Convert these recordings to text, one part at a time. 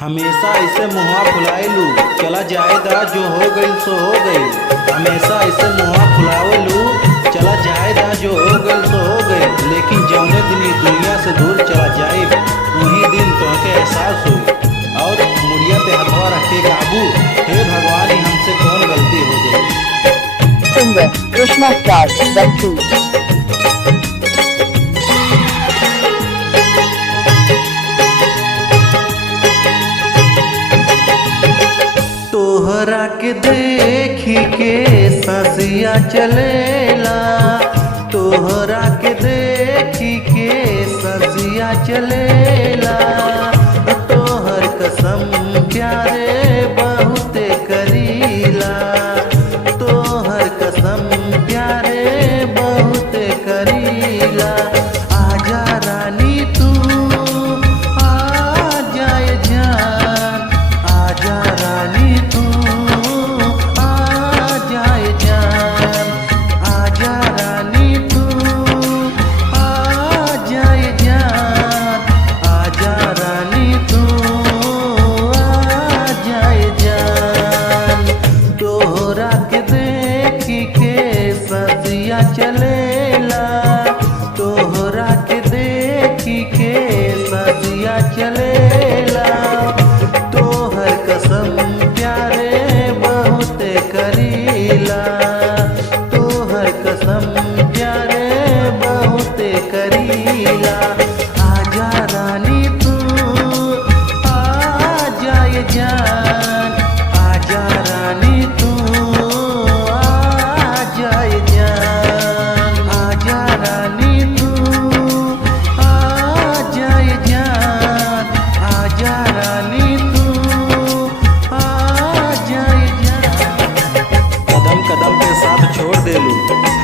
हमेशा ऐसे मुहवा फुलाइलू, चला जाएदा जो हो गइल सो हो गइल। हमेशा ऐसे मुहवा फुलावलू, चला जाएदा जो हो गइल सो हो गइल। लेकिन जौने दिन ई दुनिया से दूर चला जाए वही दिन तोहके एहसास होई और मुड़िया पे हथवा रख के काबू, हे भगवान ई हमसे कौन गलती हो गई। Singer Krishna Star Ventu. तोहरा के देखी के ससिया चलेला, तोहरा के देखी के ससिया चलेला। तोहर कसम प्यारे बहुते करीला, तोहर कसम प्यारे बहुते करीला। आजा रानी तू आ जाए जान, आजा रानी तू आ जाए जान, आजा रानी तू आ जाए जान, आजा रानी तू आ जाए जान। तोहरा के देखी के ससिया चलेला, तोहरा के देखी के ससिया चलेला। तोहर कसम प्यारे बहुते करीला, तोहर कसम प्यारे बहुते करीला। आजा रानी तू आ जाए जान, आजा रानी तू आ जाए जान, आजा रानी तू आ जाए जान, आजा रानी तू आ जाए जान। कदम कदम पे साथ छोड़ देलू,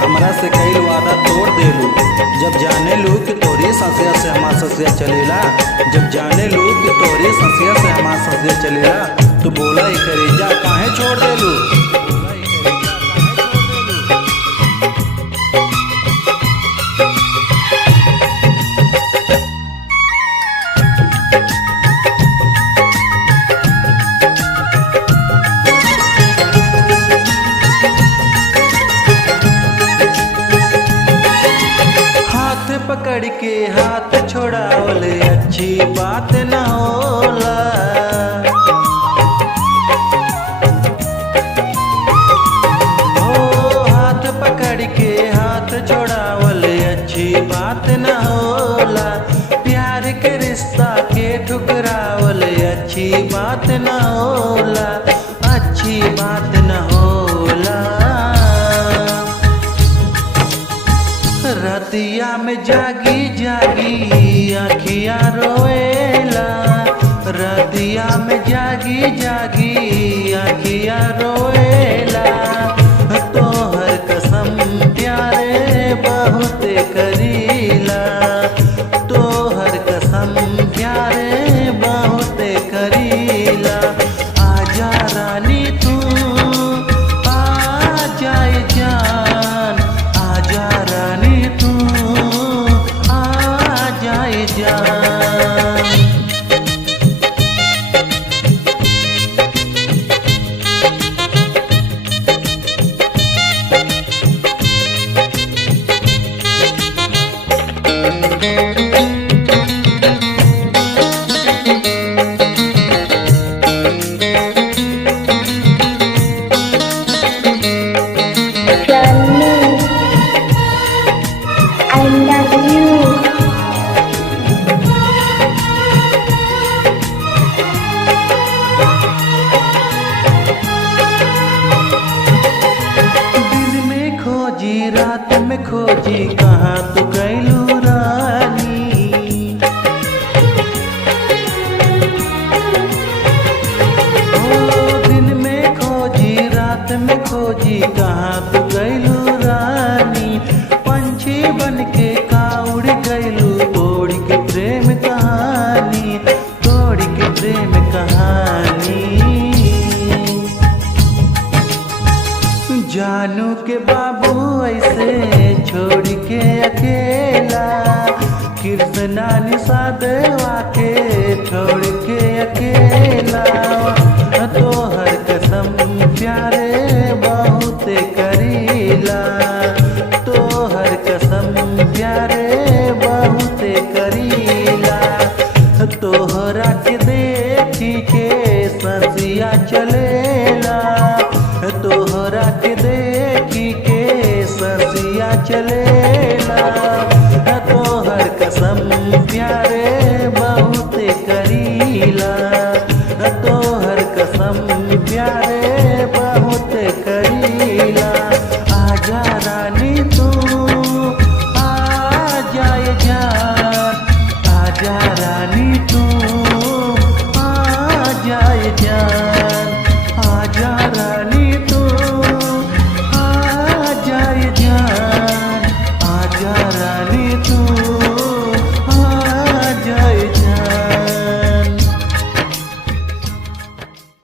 हमरा से कईल वादा तोड़ देलू। जब जाने लू कि तोरी ससिया से हमार ससिया चलेला, जब जाने लू कि तोरी ससिया से हमार ससिया चलेला, तो बोला ही करेजा काहे छोड़ देलू। हाथ पकड़ के हाथ छोड़ावले अच्छी बात न होला। ओ हाथ पकड़ के हाथ छोड़ावले अच्छी बात न होला। प्यार के रिश्ता के ठुकरावले अच्छी बात न होला, अच्छी बात न होला। रतिया में जागी जागी आँखिया रोएला, रतिया में जागी जागी आँखिया रोएला। तोहर कसम प्यारे बहुते करीला, तोहर कसम प्यारे बहुते करीला। आजा रानी तू आ जाए जान, आजा रानी तू आ जाए जान। तोहरा के देखी के ससिया चलेला, तोहरा के देखी के ससिया चलेला। तोहर कसम प्यारे बहुत करीला, तोहर कसम प्यारे बहुत करीला। आजा रानी तू आ जाए जान, आजा रानी तू आ जाए जान।